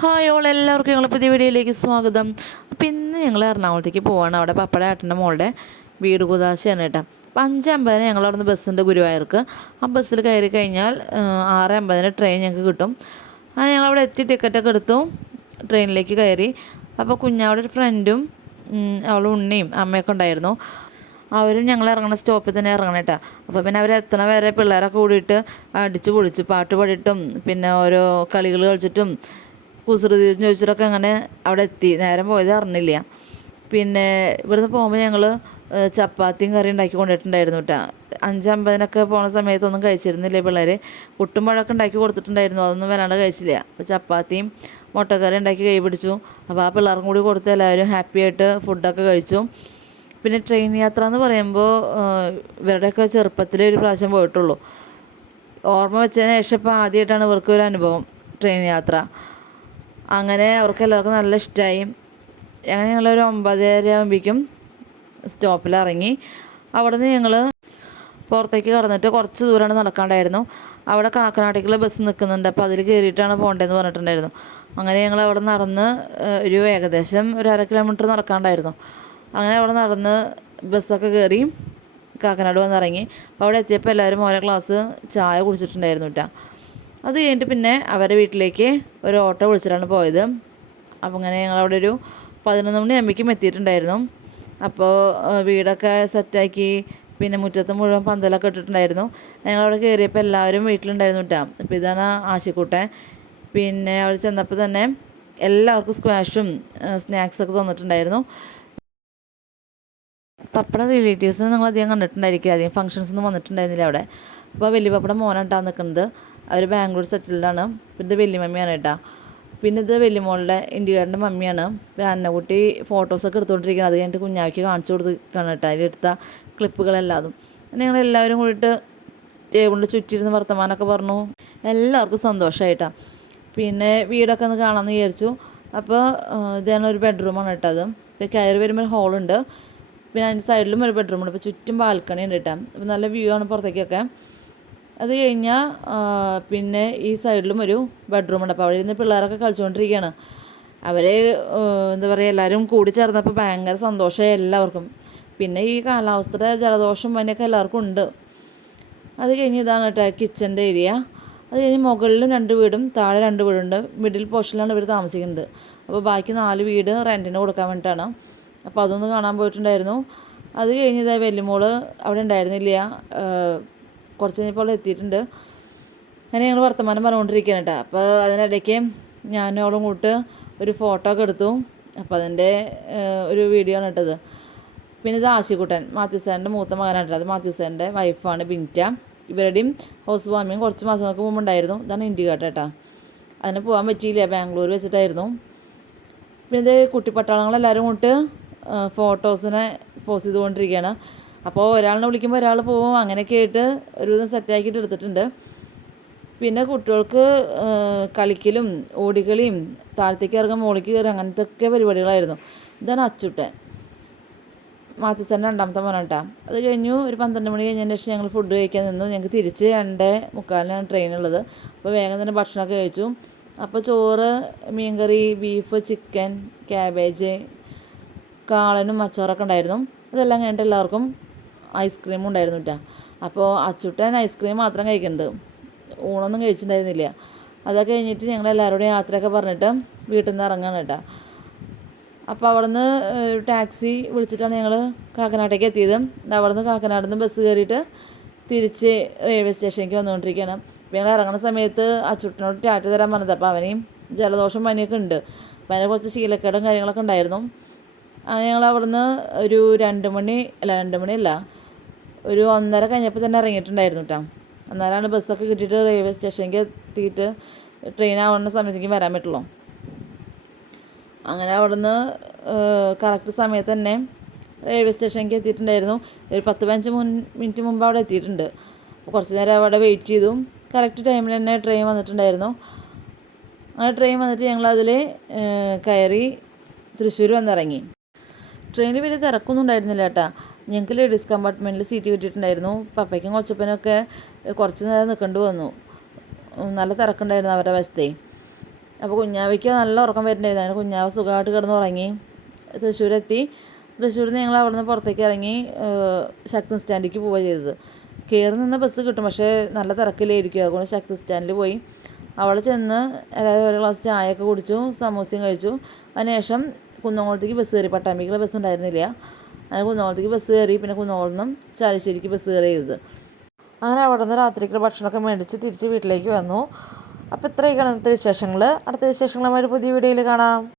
Hi all എല്ലാവർക്കും ഞങ്ങൾ പുതിയ വീഡിയോയിലേക്ക് സ്വാഗതം. അപ്പോൾ ഇന്ന് ഞങ്ങൾ എറണാകുളത്തേക്ക് പോവാണ്. അവിടെ പപ്പട ഏട്ടന്റെ മോളുടെ വീട് കുതാശയാണ് കേട്ടോ. അപ്പോൾ അഞ്ച് അമ്പതിന് ഞങ്ങൾ അവിടെ നിന്ന് ബസ്സുണ്ട് ഗുരുവായൂർക്ക്. ആ ബസ്സിൽ കയറി കഴിഞ്ഞാൽ ആറ് അമ്പതിന് ട്രെയിൻ ഞങ്ങൾക്ക് കിട്ടും. അങ്ങനെ ഞങ്ങൾ അവിടെ എത്തി ടിക്കറ്റൊക്കെ എടുത്തു. ട്രെയിനിലേക്ക് കയറി. അപ്പോൾ കുഞ്ഞാവിടെ ഒരു ഫ്രണ്ടും അവളും ഉണ്ണിയും അമ്മയൊക്കെ ഉണ്ടായിരുന്നു. അവരും ഞങ്ങൾ ഇറങ്ങുന്ന സ്റ്റോപ്പിൽ തന്നെ ഇറങ്ങണം കേട്ടോ അപ്പോൾ പിന്നെ അവർ എത്തണ വരെ പിള്ളേരൊക്കെ കൂടിയിട്ട് അടിച്ചു പൊളിച്ചു പാട്ട് പാടിയിട്ടും പിന്നെ ഓരോ കളികൾ കളിച്ചിട്ടും കുസൃതി ചോദിച്ചിട്ടൊക്കെ അങ്ങനെ അവിടെ എത്തി. നേരം പോയത് അറിഞ്ഞില്ല. പിന്നെ ഇവിടുന്ന് പോകുമ്പോൾ ഞങ്ങൾ ചപ്പാത്തിയും കറി ഉണ്ടാക്കി കൊണ്ടിട്ടുണ്ടായിരുന്നു കേട്ടോ അഞ്ചമ്പതിനൊക്കെ പോണ സമയത്തൊന്നും കഴിച്ചിരുന്നില്ല പിള്ളേർ പുട്ടും പഴമൊക്കെ ഉണ്ടാക്കി കൊടുത്തിട്ടുണ്ടായിരുന്നു. അതൊന്നും വല്ലാണ്ട് കഴിച്ചില്ല. അപ്പോൾ ചപ്പാത്തിയും മുട്ടക്കറി ഉണ്ടാക്കി കൈ പിടിച്ചു. അപ്പോൾ ആ പിള്ളേർക്കും കൂടി കൊടുത്ത് എല്ലാവരും ഹാപ്പി ആയിട്ട് ഫുഡൊക്കെ കഴിച്ചു. പിന്നെ ട്രെയിൻ യാത്ര എന്ന് പറയുമ്പോൾ ഇവരുടെയൊക്കെ ചെറുപ്പത്തിലേ ഒരു പ്രാവശ്യം പോയിട്ടുള്ളൂ. ഓർമ്മ വെച്ചതിന് ശേഷം ഇപ്പോൾ ആദ്യമായിട്ടാണ് ഇവർക്ക് ഒരു അനുഭവം ട്രെയിൻ യാത്ര. അങ്ങനെ അവർക്ക് എല്ലാവർക്കും നല്ല ഇഷ്ടമായി അങ്ങനെ ഞങ്ങളൊരു ഒമ്പതര ആകുമ്പോഴേക്കും സ്റ്റോപ്പിൽ ഇറങ്ങി അവിടെ നിന്ന് ഞങ്ങൾ പുറത്തേക്ക് കടന്നിട്ട് കുറച്ച് ദൂരമാണ് നടക്കാണ്ടായിരുന്നു. അവിടെ കാക്കനാട്ടേക്കുള്ള ബസ് നിൽക്കുന്നുണ്ട് അപ്പോൾ അതിൽ കയറിയിട്ടാണ് പോകേണ്ടതെന്ന് പറഞ്ഞിട്ടുണ്ടായിരുന്നു. അങ്ങനെ ഞങ്ങൾ അവിടെ നടന്ന് ഒരു ഏകദേശം ഒരു അര കിലോമീറ്റർ നടക്കാണ്ടായിരുന്നു. അങ്ങനെ അവിടെ നടന്ന് ബസ്സൊക്കെ കയറി കാക്കനാട് വന്നിറങ്ങി. അപ്പോൾ അവിടെ എത്തിയപ്പോൾ എല്ലാവരും ഓരോ ക്ലാസ് ചായ കുടിച്ചിട്ടുണ്ടായിരുന്നു കേട്ടോ അത് കഴിഞ്ഞിട്ട് പിന്നെ അവരുടെ വീട്ടിലേക്ക് ഒരു ഓട്ടോ വിളിച്ചിട്ടാണ് പോയത്. അപ്പോൾ അങ്ങനെ ഞങ്ങളവിടെ ഒരു പതിനൊന്ന് മണി അമ്മയ്ക്കും എത്തിയിട്ടുണ്ടായിരുന്നു. അപ്പോൾ വീടൊക്കെ സെറ്റാക്കി പിന്നെ മുറ്റത്ത് മുഴുവൻ പന്തലൊക്കെ ഇട്ടിട്ടുണ്ടായിരുന്നു. ഞങ്ങളവിടെ കയറിയപ്പോൾ എല്ലാവരും വീട്ടിലുണ്ടായിരുന്നു കേട്ടോ അപ്പോൾ ഇതാണ് ആശിക്കൂട്ടൻ. പിന്നെ അവിടെ ചെന്നപ്പോൾ തന്നെ എല്ലാവർക്കും സ്ക്വാഷും സ്നാക്സൊക്കെ തന്നിട്ടുണ്ടായിരുന്നു. പപ്പട റിലേറ്റീവ്സ് നിങ്ങൾ അധികം കണ്ടിട്ടുണ്ടായിരിക്കും അധികം ഫംഗ്ഷൻസ് ഒന്നും വന്നിട്ടുണ്ടായിരുന്നില്ല അവിടെ. അപ്പോൾ വലിയ പപ്പട മോനായിട്ടാണ് നിൽക്കുന്നത് അവർ ബാംഗ്ലൂർ സെറ്റിൽഡാണ് പിന്നെ ഇത് വലിയ മമ്മിയാണ് കേട്ടോ പിന്നെ ഇത് വലിയമോളുടെ ഇന്ത്യക്കാരന്റെ മമ്മിയാണ്. അന്നക്കുട്ടി ഫോട്ടോസൊക്കെ എടുത്തുകൊണ്ടിരിക്കുകയാണ് അത് കഴിഞ്ഞിട്ട് കുഞ്ഞാവിക്ക് കാണിച്ചു കൊടുത്തിരിക്കുകയാണ് കേട്ടോ അതിലെടുത്ത ക്ലിപ്പുകളെല്ലാതും എല്ലാവരും കൂടിയിട്ട് ടേബിളിൽ ചുറ്റിയിരുന്ന് വർത്തമാനമൊക്കെ പറഞ്ഞു. എല്ലാവർക്കും സന്തോഷമായിട്ടാണ് പിന്നെ വീടൊക്കെ ഒന്ന് കാണാമെന്ന് വിചാരിച്ചു. അപ്പോൾ ഇതാണ് ഒരു ബെഡ്റൂമാണ് കേട്ടോ അത്. കയറി വരുമ്പോൾ ഹോളുണ്ട് പിന്നെ അതിന്റെ സൈഡിലും ഒരു ബെഡ്റൂമുണ്ട് അപ്പോൾ ചുറ്റും ബാൽക്കണി ഉണ്ട് കേട്ടോ അപ്പോൾ നല്ല വ്യൂ ആണ് പുറത്തേക്കൊക്കെ. അത് കഴിഞ്ഞാൽ പിന്നെ ഈ സൈഡിലും ഒരു ബെഡ്റൂം ഉണ്ട്. അപ്പോൾ അവിടെ ഇരുന്ന് പിള്ളേരൊക്കെ കളിച്ചുകൊണ്ടിരിക്കുകയാണ് അവർ എന്താ പറയുക എല്ലാവരും കൂടി ചേർന്നപ്പോൾ ഭയങ്കര സന്തോഷമായി എല്ലാവർക്കും. പിന്നെ ഈ കാലാവസ്ഥയുടെ ജലദോഷം പനിയൊക്കെ എല്ലാവർക്കും ഉണ്ട്. അത് കഴിഞ്ഞ് ഇതാണ് കേട്ടോ കിച്ചന്റെ ഏരിയ അത് കഴിഞ്ഞ് മുകളിലും രണ്ട് വീടും താഴെ രണ്ട് വീടുണ്ട് മിഡിൽ പോർഷനിലാണ് ഇവർ താമസിക്കുന്നത്. അപ്പോൾ ബാക്കി നാല് വീട് റെന്റിന് കൊടുക്കാൻ വേണ്ടിയിട്ടാണ് അപ്പോൾ അതൊന്ന് കാണാൻ പോയിട്ടുണ്ടായിരുന്നു. അത് കഴിഞ്ഞ് ഇതാ വെല്ലുമോൾ അവിടെ ഉണ്ടായിരുന്നില്ല. കുറച്ച് കഴിഞ്ഞപ്പോൾ എത്തിയിട്ടുണ്ട്. അങ്ങനെ ഞങ്ങൾ വർത്തമാനം പറഞ്ഞുകൊണ്ടിരിക്കുകയാണ് കേട്ടോ. അപ്പോൾ അതിനിടയ്ക്ക് ഞാനും അവളും കൂട്ട് ഒരു ഫോട്ടോ ഒക്കെ എടുത്തു. അപ്പോൾ അതിന്റെ ഒരു വീഡിയോ ആണ് ഇട്ടത് പിന്നെ ഇത് ആശിക്കുട്ടൻ മാത്യു സാറിന്റെ മൂത്ത മകനാണ് അത് മാത്യു സാറിന്റെ വൈഫാണ് ബിന്റ. ഇവരുടെയും ഹൗസ് വാമിങ് കുറച്ച് മാസങ്ങൾക്ക് മുമ്പ് ഉണ്ടായിരുന്നു. ഇതാണ് ഇൻഡിക്കേറ്റർ കേട്ടോ. അതിന് പോകാൻ പറ്റിയില്ല. ബാംഗ്ലൂർ വെച്ചിട്ടായിരുന്നു. പിന്നെ ഇത് കുട്ടിപ്പട്ടാളങ്ങളെല്ലാവരും കൂട്ട് ഫോട്ടോസിനെ പോസ്റ്റ് ചെയ്തുകൊണ്ടിരിക്കുകയാണ്. അപ്പോൾ ഒരാളിനെ വിളിക്കുമ്പോൾ ഒരാൾ പോവും. അങ്ങനെയൊക്കെ ആയിട്ട് ഒരു വിധം സെറ്റാക്കിയിട്ട് എടുത്തിട്ടുണ്ട്. പിന്നെ കുട്ടികൾക്ക് കളിക്കലും ഓടിക്കളിയും താഴത്തേക്ക് ഇറങ്ങാൻ മുകളിലേക്ക് കയറി അങ്ങനത്തെ ഒക്കെ പരിപാടികളായിരുന്നു. ഇതാണ് അച്ചുട്ടൻ. മാത്യച്ചന്റെ രണ്ടാമത്തെ മോനോട്ടാ അത് കഴിഞ്ഞു ഒരു പന്ത്രണ്ട് മണി കഴിഞ്ഞതിന് ശേഷം ഞങ്ങൾ ഫുഡ് കഴിക്കാൻ നിന്നു. ഞങ്ങൾക്ക് തിരിച്ച് രണ്ട് മുക്കാലിനാണ് ട്രെയിൻ ഉള്ളത്. അപ്പോൾ വേഗം തന്നെ ഭക്ഷണമൊക്കെ കഴിച്ചു. അപ്പോൾ ചോറ് മീൻകറി ബീഫ് ചിക്കൻ ക്യാബേജ് കാളനും അച്ചാറൊക്കെ ഉണ്ടായിരുന്നു. ഇതെല്ലാം കഴിഞ്ഞിട്ട് എല്ലാവർക്കും ഐസ്ക്രീം ഉണ്ടായിരുന്നു കേട്ടോ അപ്പോൾ അച്ചുട്ടൻ ഐസ്ക്രീം മാത്രം കഴിക്കുന്നത്. ഊണൊന്നും കഴിച്ചിട്ടുണ്ടായിരുന്നില്ല. അതൊക്കെ കഴിഞ്ഞിട്ട് ഞങ്ങൾ എല്ലാവരോടും യാത്രയൊക്കെ പറഞ്ഞിട്ട് വീട്ടിൽ നിന്ന് ഇറങ്ങാണ് കേട്ടോ അപ്പോൾ അവിടുന്ന് ടാക്സി വിളിച്ചിട്ടാണ് ഞങ്ങൾ കാക്കനാട്ടേക്ക് എത്തിയത്. അവിടെ നിന്ന് കാക്കനാട് നിന്ന് ബസ് കയറിയിട്ട് തിരിച്ച് റെയിൽവേ സ്റ്റേഷനിലേക്ക് വന്നുകൊണ്ടിരിക്കുകയാണ്. അപ്പോൾ ഞങ്ങൾ ഇറങ്ങുന്ന സമയത്ത് ആ ചുട്ടിനോട് ടാറ്റ തരാൻ പറഞ്ഞത്. അപ്പോൾ അവനെയും ജലദോഷം പനിയൊക്കെ ഉണ്ട്. അപ്പോൾ അതിനെ കുറച്ച് ശീലക്കേടും കാര്യങ്ങളൊക്കെ ഉണ്ടായിരുന്നു. ഞങ്ങൾ അവിടുന്ന് ഒരു രണ്ട് മണി അല്ല രണ്ട് മണിയല്ല ഒരു ഒന്നര കഴിഞ്ഞപ്പോൾ തന്നെ ഇറങ്ങിയിട്ടുണ്ടായിരുന്നു കേട്ടോ അന്നേരമാണ് ബസ്സൊക്കെ കിട്ടിയിട്ട് റെയിൽവേ സ്റ്റേഷനിലേക്ക് എത്തിയിട്ട് ട്രെയിൻ ആവുന്ന സമയത്തേക്ക് വരാൻ പറ്റുള്ളൂ. അങ്ങനെ അവിടുന്ന് കറക്റ്റ് സമയത്ത് തന്നെ റെയിൽവേ സ്റ്റേഷനിലേക്ക് എത്തിയിട്ടുണ്ടായിരുന്നു. ഒരു പത്ത് പതിനഞ്ച് മുൻ മിനിറ്റ് മുമ്പ് അവിടെ എത്തിയിട്ടുണ്ട്. അപ്പോൾ കുറച്ച് നേരം അവിടെ വെയിറ്റ് ചെയ്തു കറക്റ്റ് ടൈമിൽ തന്നെ ട്രെയിൻ വന്നിട്ടുണ്ടായിരുന്നു. അങ്ങനെ ട്രെയിൻ വന്നിട്ട് ഞങ്ങളതിൽ കയറി തൃശ്ശൂർ വന്നിറങ്ങി. ട്രെയിനിൽ വലിയ തിരക്കൊന്നും ഉണ്ടായിരുന്നില്ല കേട്ടാ. ഞങ്ങൾക്ക് ലേഡീസ് കമ്പാർട്ട്മെന്റിൽ സീറ്റ് കിട്ടിയിട്ടുണ്ടായിരുന്നു. പപ്പയ്ക്കും കൊച്ചപ്പനൊക്കെ കുറച്ച് നേരം നിൽക്കേണ്ടി വന്നു. നല്ല തിരക്കുണ്ടായിരുന്നു അവരുടെ വശത്തേ. അപ്പോൾ കുഞ്ഞാവയ്ക്ക് നല്ല ഉറക്കം വരുന്നുണ്ടായിരുന്നു. അങ്ങനെ കുഞ്ഞാവ സുഖമായിട്ട് കിടന്ന് ഉറങ്ങി. തൃശ്ശൂരെത്തി. തൃശ്ശൂരിൽ നിന്ന് ഞങ്ങൾ അവിടെ നിന്ന് പുറത്തേക്ക് ഇറങ്ങി ശക്തി സ്റ്റാൻഡിലേക്ക് പോവുക ചെയ്തത്. കയറി നിന്ന ബസ് കിട്ടും പക്ഷേ നല്ല തിരക്കിലായിരിക്കും. അതുകൊണ്ട് ശക്തി സ്റ്റാൻഡിൽ പോയി. അവിടെ ചെന്ന് എല്ലാവരും ഒരു ഗ്ലാസ് ചായയൊക്കെ കുടിച്ചു സമൂസയും കഴിച്ചു. അതിനുശേഷം കുന്നംകുളത്തേക്ക് ബസ് കയറി. പട്ടാമ്പിക്കുള്ള ബസ് ഉണ്ടായിരുന്നില്ല. അങ്ങനെ കുന്നംകുളത്തേക്ക് ബസ് കയറി പിന്നെ കുന്നംകുളത്ത് നിന്നും ചാലിശ്ശേരിക്ക് ബസ് കയറി ചെയ്തത്. അങ്ങനെ അവിടെ നിന്ന് രാത്രിക്കുള്ള ഭക്ഷണമൊക്കെ മേടിച്ച് തിരിച്ച് വീട്ടിലേക്ക് വന്നു. അപ്പോൾ ഇത്രയൊക്കെയാണ് ഇന്നത്തെ വിശേഷങ്ങൾ അടുത്ത വിശേഷങ്ങളുമായി ഒരു പുതിയ വീഡിയോയിൽ കാണാം.